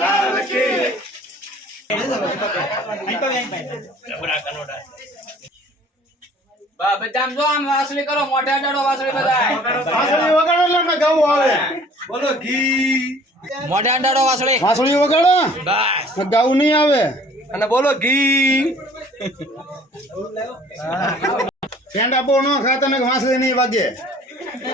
લાલ કી. બા બધા આમ જો આમ વાસળી કરો મોઢે અડાડો વાસળી બધા વાંસળી વગાડો એટલે અમને ગાવું આવે બોલો ઘી. મોઢે અડાડો વાસળી. વાંસળી વગાડો? બસ. ગાવું નહીં આવે. અને બોલો ઘી. ફેંડા આપો ન ખાતા ને વાસળી નહીં વાગે.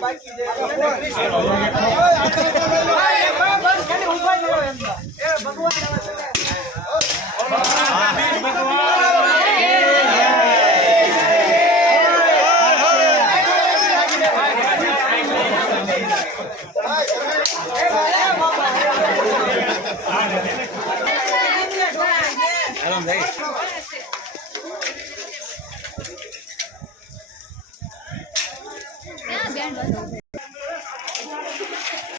બાકી નામ જાય.